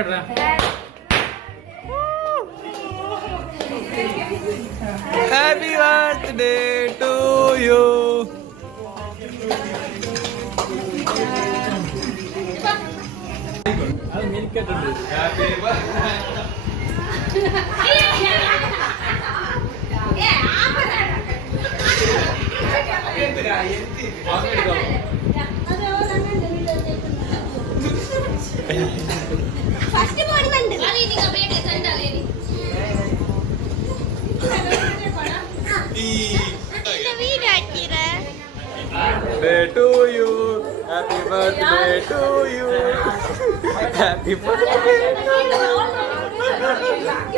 Happy birthday to you. Happy birthday. First morning അല്ലേ നിങ്ങൾ വേഗം കണ്ടാലേനി video ആക്കിരേ Birthday to you. Happy birthday to you. Happy birthday to you.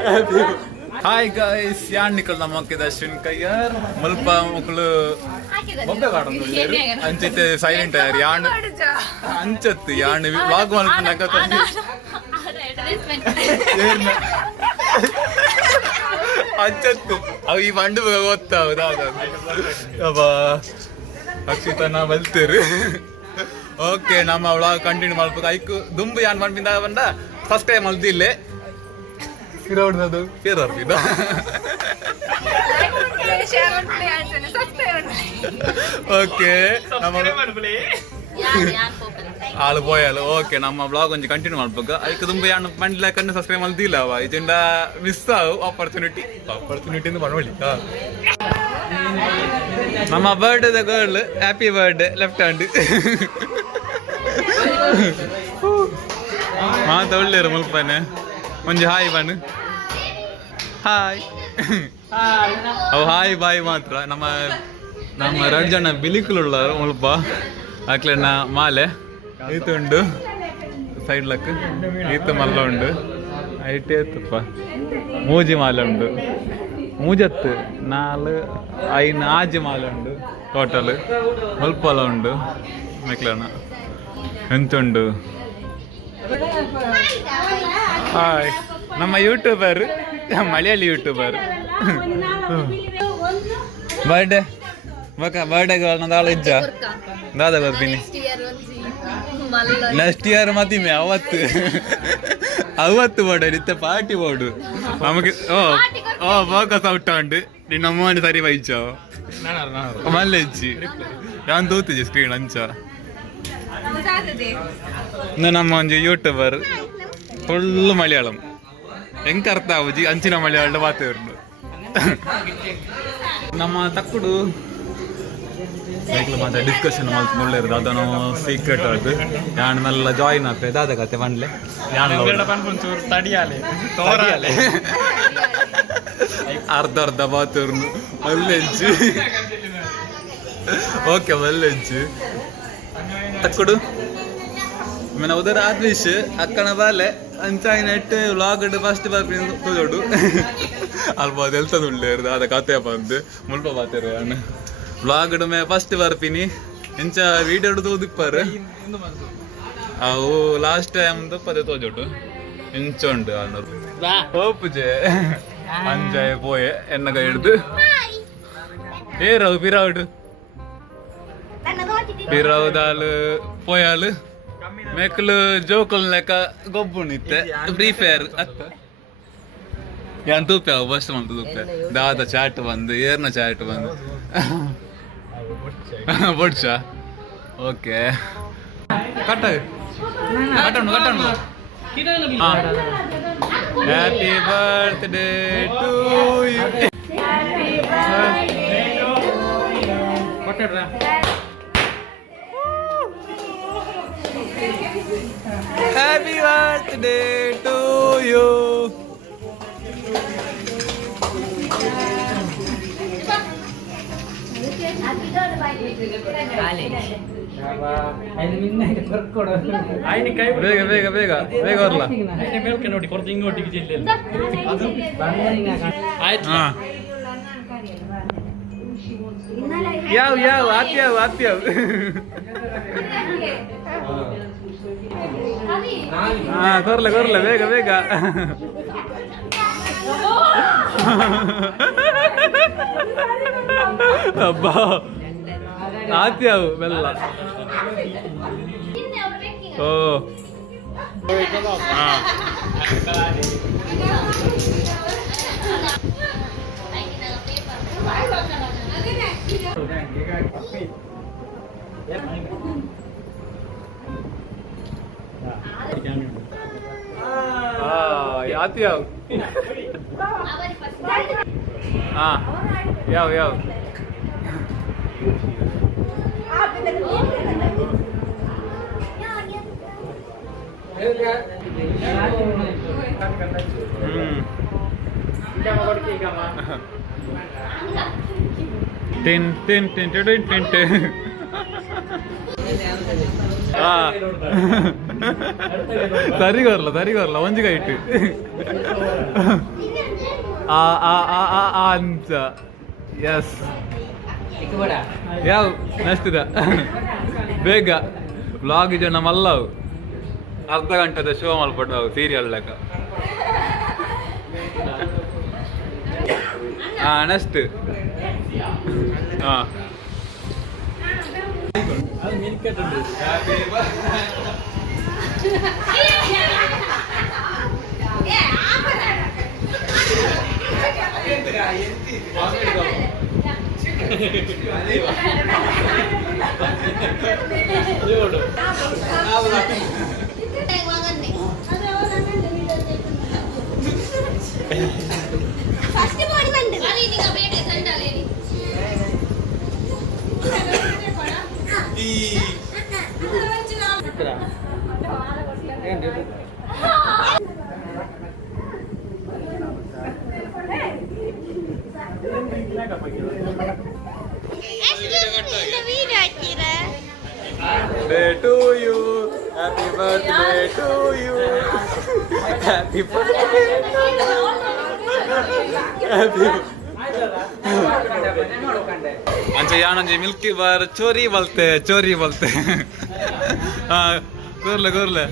Happy. Hi guys, ಯಾನ್ ನಿಕಲ್ ನಮ್ಮಕ್ಕಿದ ಅಶ್ವಿನ್ ಕಯ್ಯರ್ ಮುಲ್ಪ ಮಕ್ಕಳು ಬೊಬ್ಬೆ ಕಾಡೊಂದು ಅಂಚೈತೆ silent ಆಯ್ರು ಯಾನ್ ಅಂಚತ್ತು ಯಾನ್ ವಾಗ್ ಮಲ್ಪನಾಗ ಅಂಚತ್ತು ಅವು ಈ ಮಂಡು ಗೊತ್ತಾವು ಅಬ್ಬಾ ಅಕ್ಷಿತನ ಬಲ್ತೇರು ಓಕೆ ನಮ್ಮ ವ್ಲಾಗ್ ಕಂಟಿನ್ಯೂ ಮಾಡ್ಬೇಕು ಐಕು ದುಂಬು ಯಾನ್ ಮಾಡ್ಬಿಂದ ಬಂದ ಫಸ್ಟ್ ಟೈಮ್ ಮಲ್ದಿಲ್ಲೇ ಇರೋದು ಫೇರ್ ಆಗ್ತಿದ್ದ ಓಕೆ ಆಳು ಪೋಯಲು ಓಕೆ ನಮ್ಮ ಬ್ಲಾಗ್ ಒಂಚು ಕಂಟಿನ್ಯೂ ಮಾಡ್ಬೇಕು ಅದಕ್ಕೆ ತುಂಬ ಯಾನು ಮಂಡ್ಲ ಕಣ್ಣು ಸಬ್ಸ್ಕ್ರೈಬ್ ಮಾಡ್ದಿಲ್ಲ ಅವ ಇದರಿಂದ ಮಿಸ್ ಆವು ಆಪರ್ಚುನಿಟಿ ಅಂತ ಮಾಡ್ಕೊಳ್ಳಿ ನಮ್ಮ ಬರ್ಡೇದ girl happy birthday left hand ಮಾತ ಒಳ್ಳೆಯರು ಮುಲ್ಪನೆ ಒಂಜಿ ಹಾಯ್ ಬಣ್ಣು ಹಾಯ್ ಅವು ಹಾಯ್ ಬಾಯ್ ಮಾತ್ರ ನಮ್ಮ ಎರಡು ಜನ ಬಿಲಿಕುಲುಳ್ಳರು ಮುಲ್ಪ ಅಕ್ಲೆನ ಮಾಲೆ ಈತುಂಡು ಸೈಡ್ ಲಕ್ ಈತ ಮಲ್ಲ ಉಂಡು ಐಟೇ ತುಪ್ಪ ಮೂಜಿ ಮಾಲೆ ಉಂಡು ಮೂಜತ್ತು ಐನು ಆಜಿ ಮಾಲೆ ಉಂಡು ಟೋಟಲ್ ಮುಲ್ಪಲ ಉಂಡು ಮಕ್ಲನ ಎಂತುಂಡು ಹಾಯ್ ನಮ್ಮ YouTuber Malayali YouTuber birthday birthday ನಂದು ಇಜ್ಜ ದಾದ ಬರ್ತೀನಿ ನೆಕ್ಸ್ಟ್ ಇಯರ್ ಮತ್ತಿಮೆ ಅವತ್ತು ಬೋಡು ಇತ್ತ ಪಾರ್ಟಿ ಬೋಡು ನಮಗೆ ಫೋಕಸ್ ಔಟ್ ಉಂಟು ನಿನ್ನ ಅಮ್ಮನ ಸರಿ ವೈಚಾವ ಮಲ್ಲ ಇಚ್ಚಿ ನಾನು ತೋತಿದ್ದೆ ಸ್ಕ್ರೀನ್ ಅಂಚ ನಮ್ಮ ಒಂದು ಯೂಟ್ಯೂಬರ್ ಫುಲ್ ಮಲಯಾಳಂ ಹೆಂಗೆ ಅರ್ಥ ಆವುಜಿ ಅಂಚಿನ ಮಲಯಾಳ ಮಾತಾಡು ನಮ್ಮ ತಕ್ಕುಡು ಸೈಕ್ಲ್ ಮಾತ್ರ ಡಿಸ್ಕಷನ್ ಒಳ್ಳೆಯದು ಅದನ್ನು ಸೀಕ್ರೆಟ್ ಅದು ನಾನು ಮೆಲ್ಲ ಜಾಯಿನ್ ಆಗ್ತದೆ ಅದ ಕತೆ ಬಂಡ್ಲೆ ಅರ್ಧ ಬಾತೂರ್ನು ಮಲ್ಲೆಂಚು ಓಕೆ ಮಲ್ಲೆಂಚು ತಕ್ಕುಡು ಮೇನ ಉದರ ಆದ್ವಿಶ್ ಅಕ್ಕನ ಬಾಲೆ ಅಂಚಾಯಿನಟ್ಟು ವ್ಲಾಗ್ ಫಸ್ಟ್ ಬರ್ತೀನಿ ತೋಜೋಡು ಅಲ್ಪ ಅದೆಲ್ತದ ಉಳ್ಳೇರ್ದು ಅದ ಕತೆ ಬಂದು ಮುಲ್ಪ ಬಾತೇರು ಅಣ್ಣ ವ್ಲಾಗ್ ಮೇ ಫಸ್ಟ್ ಬರ್ತೀನಿ ಇಂಚ ವೀಡಿಯೋ ತೋದಿಪ್ಪಾರು ಅವು ಲಾಸ್ಟ್ ಟೈಮ್ ಪದೇ ತೋಜೋಡು ಇಂಚುಂಡು ಅನ್ನೋದು ಹೋಪುಜೆ ಅಂಜಾಯ ಪೋಯೆ ಎನ್ನ ಕೈ ಹಿಡ್ದು ಏರವು ಪಿರಾವುಡು ಪಿರಾವುದಾಲು ಪೋಯಾಲು ಮೇಕಲು ಜೋಕಲ್ ಲೆಕ್ಕ ಗೊಬ್ಬುಣಿತ್ತೆ ಫ್ರೀ ಫೈರ್ ಅತ್ತ ಯಾನ್ ತೂಪ್ಯಾವ ಬಸ್ ಬಂತು ತೂಪ್ಯ ದಾದ ಚಾಟ್ ಬಂದು ಏರ್ನ ಚಾಟ್ ಬಂದು ಬೊಡ್ಸ ಓಕೆ ಕಟ್ಟಣು happy birthday to you Happy birthday to you. ಬೇಗ ಬರಲ್ಲ ನೋಡಿ ಕೊಡ್ತು ಇಂಗೋಟಿಗೆ ಯಾವ ಆತ್ಯಾವ ಕೊರ್ಲೆ ಬೇಗ ಅಬ್ಬಾ ಆತ್ಯಾವು ಬೆಲ್ಲ ಓ आती याव हाँ याव याव tin tin tin tin tin tin तरी करला ಒಂಜಿ ಕೈಟ್ ಅಂತ ಎಸ್ ಯಾವ ನಷ್ಟಿದ ಬೇಗ ವ್ಲಾಗ್ ಜನ ಮಲ್ಲವು ಅರ್ಧ ಗಂಟೆದ ಶೋ ಮಲ್ಪಟ್ಟವು ಸೀರಿಯಲ್ ಲೆಕ್ಕ ನೆಕ್ಸ್ಟ್ ఫస్ట్ బాడీ బండి అది నీకు బేట సండాలేని Day to you, happy birthday to you, happy birthday, happy. अंचे यानंजे मिल्की बार चोरी बोलते हाँ करले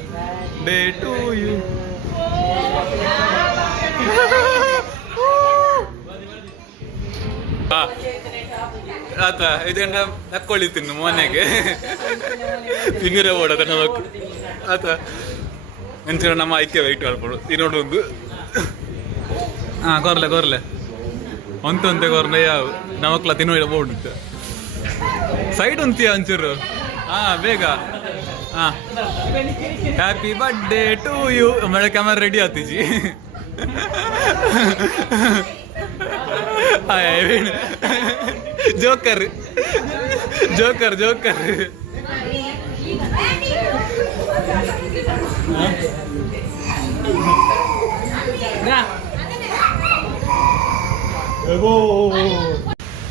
डे टू यू ಆತ ಇದನ್ನ ನಕ್ಕೊಳ್ಳಿತೀನಿ ಮನೆಗೆ ತಿಂಗಿರ ಓಡದ ನಮಕ್ ಆತ ಎಂಚ ನಮ್ಮ ಐಕ್ಯ ವೈಟ್ ಮಾಡ್ಬೋದು ತಿನ್ನೋಡು ಒಂದು ಹಾಂ ಕೊರ್ಲೆ ಒಂತೆ ಕೊರ್ಲೆ ಯಾವ ನಮಕ್ಲ ತಿನ್ನೋ ಬೋಡುತ್ತೆ ಸೈಡ್ ಉಂತೀಯ ಒಂಚೂರು ಹಾಂ ಬೇಗ ಹಾಂ ಹ್ಯಾಪಿ ಬರ್ಡೇ ಟು ಯು ಮೇಳೆ ಕ್ಯಾಮರಾ ರೆಡಿ ಆತೀಜಿ ಜೋಕರ್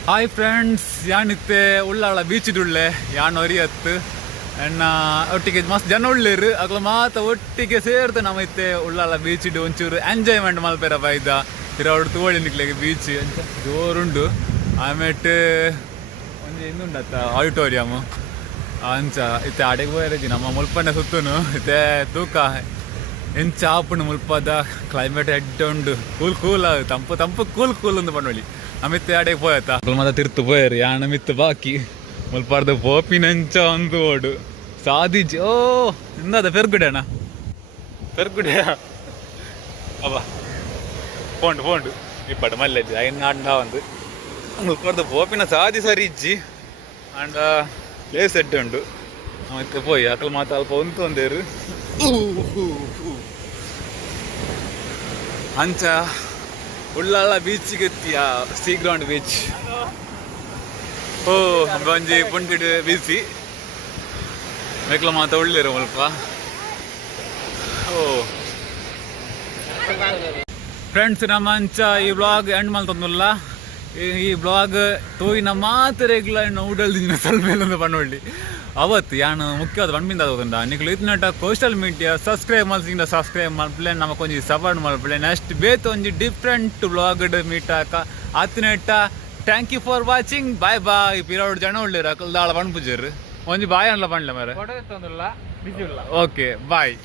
ಹಾಯ್ ಫ್ರೆಂಡ್ಸ್ ಯಾನಿತ್ತೆ ಉಳ್ಳಾಳ ಬೀಚಿಡುಳ್ಳೆ ಯಾನ್ ಒರಿಯತ್ತು ಎನ್ನ ಒಟ್ಟಿಗೆ ಮಸ್ತ್ ಜನ ಉಳ್ಳೇರು ಅಗ್ಲ ಮಾತ ಒಟ್ಟಿಗೆ ಸೇರ್ತು ನಮ್ಮ ಇತ್ತೆ ಉಳ್ಳಾಳ ಬೀಚಿಡು ಒಂಚೂರು ಎಂಜಾಯ್ಮೆಂಟ್ ಮಲ್ಪೇರ ಬೈದ ಇರೋಡು ತೋಳಿ ನಿಕ್ಲೆಗೆ ಬೀಚ್ ಅಂತ ಜೋರುಂಡು ಆಮೇಲೆ ಒಂದು ಇನ್ನುಂಡತ್ತ ಆಡಿಟೋರಿಯಮ್ ಅಂಚ ಇತ್ತೆ ಆಡೆಗೆ ಹೋಯರಜಿ ನಮ್ಮ ಮುಲ್ಪನೆ ಸುತ್ತನು ಇತ್ತೆ ತೂಕ ಎಂಚ ಆಪುಂಡು ಮುಲ್ಪದ ಕ್ಲೈಮೇಟ್ ಎಡ್ಡ ಉಂಡು ಕೂಲ್ ತಂಪು ಕೂಲ್ ಒಂದು ಪಂಡೊಳಿ ಅಮಿತ್ತೆ ಆಡೆಗೆ ಹೋಯತ್ತ ಮತ ತಿರ್ತು ಹೋಯರು ಯಾಣ ಮಿತ್ತು ಬಾಕಿ ಮುಲ್ಪಾರ್ದು ಪೋಪಿನಂಚ ಒಂದು ಓಡು ಸಾದಿಜಿ ಓ ಇಂದದ ಪೆರ್ಗುಡೆಣ ಅವ போண்டு இப்பட மல்லஜி ஐநாண்டா வந்து உங்களுக்கு போப்பின சாதி ಸರಿ ಇಜ್ಜಿ ಅಂಡ ಪ್ಲೇಸ್ ಎಡ್ಡೆ ಉಂಡು ಮತ್ತೆ ಪೋಯಿ ಅಕಲ್ ಮಾತ ಅಲ್ಪ ಒಂತು ಒಂದೇರು ಅಂಚ ಉಳ್ಳಾಳ ಬೀಚಿಗೆ ಎತ್ತಿಯ ಸೀ ಗ್ರೌಂಡ್ ಬೀಚ್ ಓ ಒಂಜಿ ಪುಂಟಿಡು ಬೀಸಿ ಮೇಕ್ಲ ಮಾತ ಒಳ್ಳೇರು ಸ್ವಲ್ಪ ಓ ಫ್ರೆಂಡ್ಸ್ ನಮ್ಮ ಅಂಚ ಈ ಬ್ಲಾಗ್ ಎಂಡ್ ಮಲ್ತಂದಿಲ್ಲ ಈ ಬ್ಲಾಗ್ ತೋಯಿನ ಮಾತರೆಗ್ಲ ಉಡಲ್ದಿನ ಸಲ್ಮೇಲೊಂದು ಪಣ್ಣೊಳ್ಳಿ ಅವತ್ತು ಯಾನು ಮುಖ್ಯವಾದ ಪಣ್ಬಿಂದ ಆಗೋದುಂಡ ನಿಕ್ಲು ಇತ್ನಟ ಸೋಷಿಯಲ್ ಮೀಡಿಯಾ ಸಬ್ಸ್ಕ್ರೈಬ್ ಮಲ್ಸಿಂದ ಸಬ್ಸ್ಕ್ರೈಬ್ ಮಲ್ಪಲೆ ನಮಗೆ ಒಂಜಿ ಸಪೋರ್ಟ್ ಮಲ್ಪಲೆ ನೆಕ್ಸ್ಟ್ ಬೇತು ಒಂಜಿ ಡಿಫ್ರೆಂಟ್ ಬ್ಲಾಗ್ ಮೀಟ್ ಹಾಕ ಆತಿನೆಟ್ಟ thank you for watching bye bye ಪಿರೋಡ್ ಜನ ಒಳ್ಳೆರು ಅಕಲ್ದಾಳ ಪಣ್ಪುಜರು ಒಂಜಿ ಬಾಯ್ ಅನ್ಲ ಪಣ್ಲೆ ಮರ ಓಕೆ ಬಾಯ್